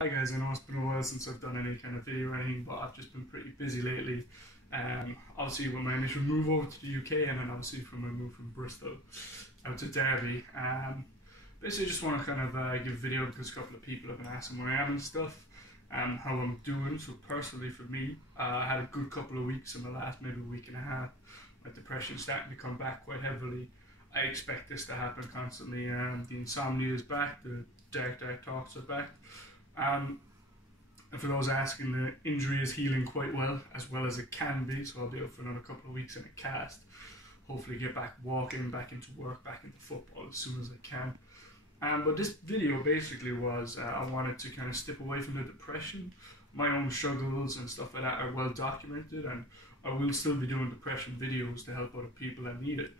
Hi guys, I know it's been a while since I've done any kind of video or anything, but I've just been pretty busy lately. Obviously with my initial move over to the UK, and then obviously from my move from Bristol out to Derby. Basically just want to kind of give a video because a couple of people have been asking where I am and stuff, and how I'm doing. So personally for me, I had a good couple of weeks in the last maybe week and a half. My depression starting to come back quite heavily. I expect this to happen constantly. The insomnia is back, the dark thoughts are back. And for those asking, the injury is healing quite well as it can be, so I'll be out for another couple of weeks in a cast. Hopefully get back walking, back into work, back into football as soon as I can. But this video basically was, I wanted to kind of step away from the depression. My own struggles and stuff like that are well documented, and I will still be doing depression videos to help other people that need it.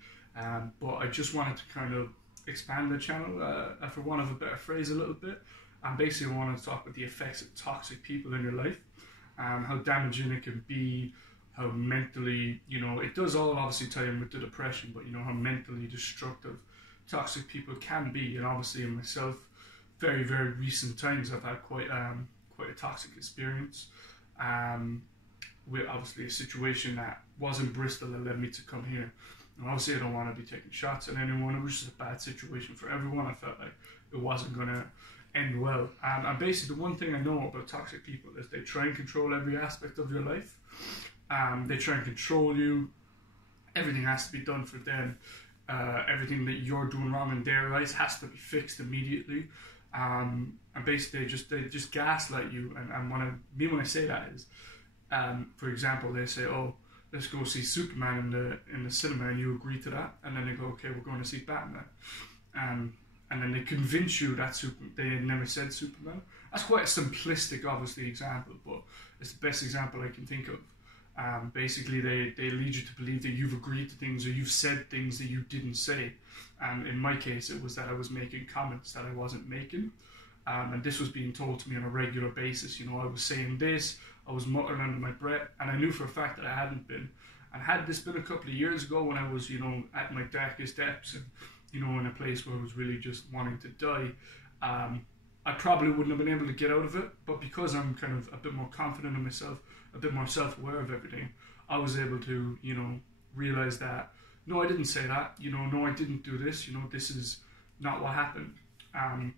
But I just wanted to kind of expand the channel, for want of a better phrase, a little bit. And basically I want to talk about the effects of toxic people in your life, how damaging it can be, how mentally, it does all obviously tie in with the depression, but how mentally destructive toxic people can be. And obviously in myself, very, very recent times, I've had quite a toxic experience, with obviously a situation that was in Bristol that led me to come here. And obviously I don't want to be taking shots at anyone. It was just a bad situation for everyone. I felt like it wasn't going to end well. And basically the one thing I know about toxic people is they try and control every aspect of your life. They try and control you. Everything has to be done for them. Everything that you're doing wrong in their eyes has to be fixed immediately. And basically they just gaslight you. And when I say that is, for example, they say, oh, let's go see Superman in the cinema, and you agree to that, and then they go, okay, we're going to see Batman. And then they convince you that they had never said Superman. That's quite a simplistic, obviously, example, but it's the best example I can think of. Basically, they lead you to believe that you've agreed to things or you've said things that you didn't say. In my case, it was that I was making comments that I wasn't making. And this was being told to me on a regular basis. I was saying this, I was muttering under my breath, and I knew for a fact that I hadn't been. And had this been a couple of years ago when I was, at my darkest depths and, in a place where I was really just wanting to die, I probably wouldn't have been able to get out of it. But because I'm kind of a bit more confident in myself, a bit more self-aware of everything, I was able to, realize that, no, I didn't say that, no, I didn't do this, this is not what happened.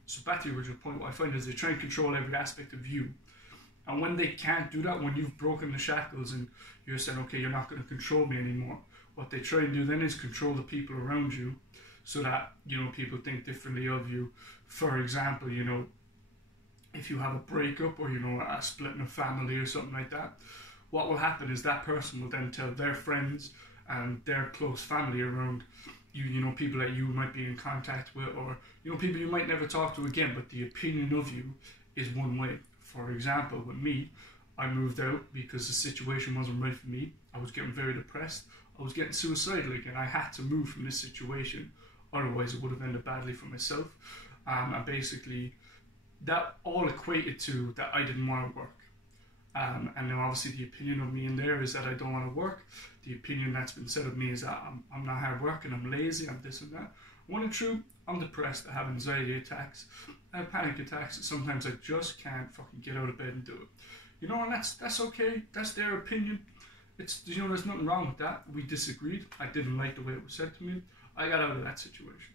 So back to the original point, what I find is they try and control every aspect of you. And when they can't do that, when you've broken the shackles and you're saying, okay, you're not going to control me anymore, what they try and do then is control the people around you, so that, people think differently of you. For example, if you have a breakup or, a split in a family or something like that, what will happen is that person will then tell their friends and their close family around you, people that you might be in contact with, or, people you might never talk to again, but the opinion of you is one way. For example, with me, I moved out because the situation wasn't right for me. I was getting very depressed. I was getting suicidal again. I had to move from this situation. Otherwise, it would have ended badly for myself. And basically, that all equated to that I didn't want to work. And then obviously the opinion of me in there is that I don't want to work. The opinion that's been said of me is that I'm not hard working, I'm lazy, I'm this and that. When in truth, I'm depressed, I have anxiety attacks, I have panic attacks. Sometimes I just can't fucking get out of bed and do it. And that's okay, that's their opinion. It's, there's nothing wrong with that. We disagreed, I didn't like the way it was said to me. I got out of that situation.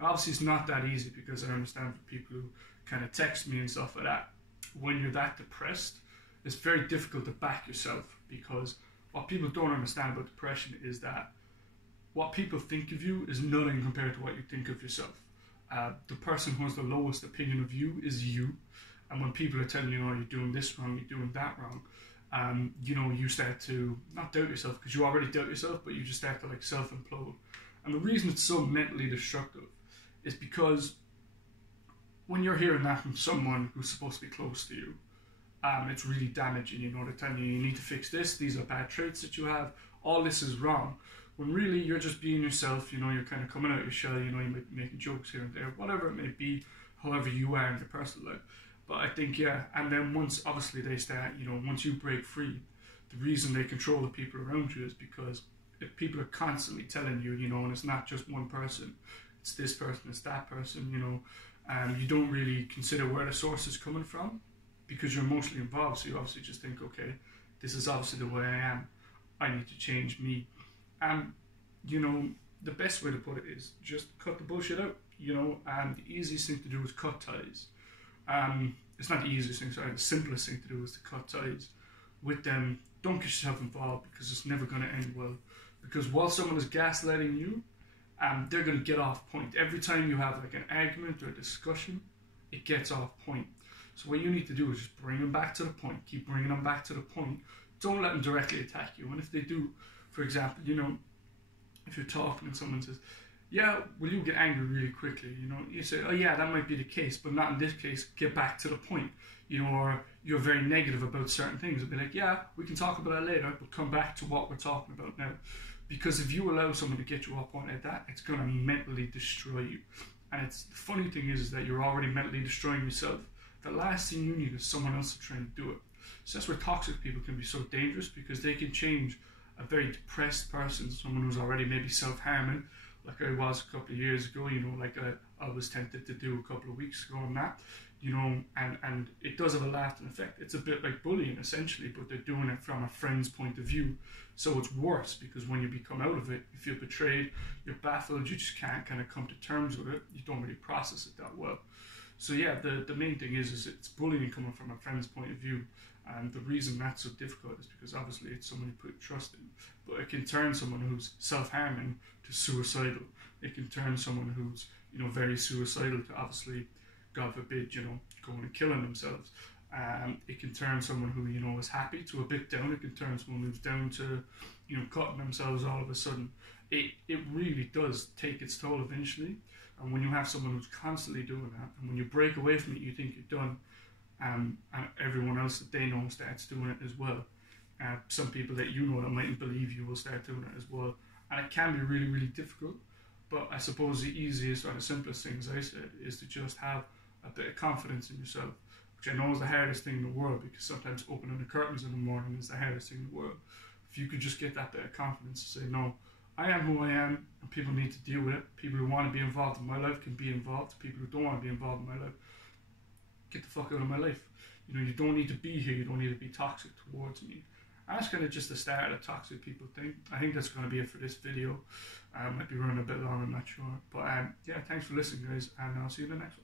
Now, obviously, it's not that easy because I understand for people who kind of text me and stuff like that. When you're that depressed, it's very difficult to back yourself, because what people don't understand about depression is that what people think of you is nothing compared to what you think of yourself. The person who has the lowest opinion of you is you. And when people are telling you, oh, you're doing this wrong, you're doing that wrong, you start to not doubt yourself, because you already doubt yourself, but you just start to self-implode. And the reason it's so mentally destructive is because when you're hearing that from someone who's supposed to be close to you, it's really damaging. They're telling you need to fix this, these are bad traits that you have, all this is wrong. When really you're just being yourself, you're kind of coming out your shell, you might be making jokes here and there, whatever it may be, however you are in your personal life. But I think, yeah, and then once obviously they start, once you break free, the reason they control the people around you is because if people are constantly telling you, and it's not just one person, it's this person, it's that person, and you don't really consider where the source is coming from. because you're emotionally involved. So you obviously just think, okay, this is obviously the way I am. I need to change me. And, you know, the best way to put it is just cut the bullshit out, you know, and the easiest thing to do is cut ties. It's not the easiest thing, sorry, the simplest thing to do is to cut ties with them. Don't get yourself involved because it's never going to end well. Because while someone is gaslighting you, they're going to get off point. Every time you have like an argument or a discussion, it gets off point. So what you need to do is just bring them back to the point. Keep bringing them back to the point. Don't let them directly attack you. And if they do, for example, you know, if you're talking and someone says, yeah, will you get angry really quickly? You know, you say, oh yeah, that might be the case, but not in this case. Get back to the point. You know, or you're very negative about certain things. It'll be like, yeah, we can talk about that later, but come back to what we're talking about now. Because if you allow someone to get you off point like that, it's going to mentally destroy you. And it's the funny thing is that you're already mentally destroying yourself. The last thing you need is someone else to try and do it. So that's where toxic people can be so dangerous, because they can change a very depressed person, someone who's already maybe self-harming, like I was a couple of years ago, you know, like I was tempted to do a couple of weeks ago on that, you know, and it does have a lasting effect. It's a bit like bullying essentially, but they're doing it from a friend's point of view. So it's worse, because when you become out of it, you feel betrayed, you're baffled, you just can't kind of come to terms with it, you don't really process it that well. So yeah, the main thing is it's bullying coming from a friend's point of view. And the reason that's so difficult is because obviously it's someone you put trust in. But it can turn someone who's self-harming to suicidal. It can turn someone who's, you know, very suicidal to obviously, God forbid, you know, going and killing themselves. It can turn someone who, you know, is happy to a bit down. It can turn someone who's down to, you know, cutting themselves all of a sudden. It really does take its toll eventually. And when you have someone who's constantly doing that, and when you break away from it, you think you're done. And everyone else that they know starts doing it as well. Some people that you know that mightn't believe you will start doing it as well. And it can be really, really difficult. But I suppose the easiest or the simplest thing, as I said, is to just have a bit of confidence in yourself, which I know is the hardest thing in the world, because sometimes opening the curtains in the morning is the hardest thing in the world. If you could just get that bit of confidence to say, no, I am who I am, and people need to deal with it. People who want to be involved in my life can be involved. People who don't want to be involved in my life, get the fuck out of my life. You know, you don't need to be here. You don't need to be toxic towards me. And that's kind of just the start of the toxic people thing. I think that's going to be it for this video. Might be running a bit long, I'm not sure. But yeah, thanks for listening, guys, and I'll see you in the next one.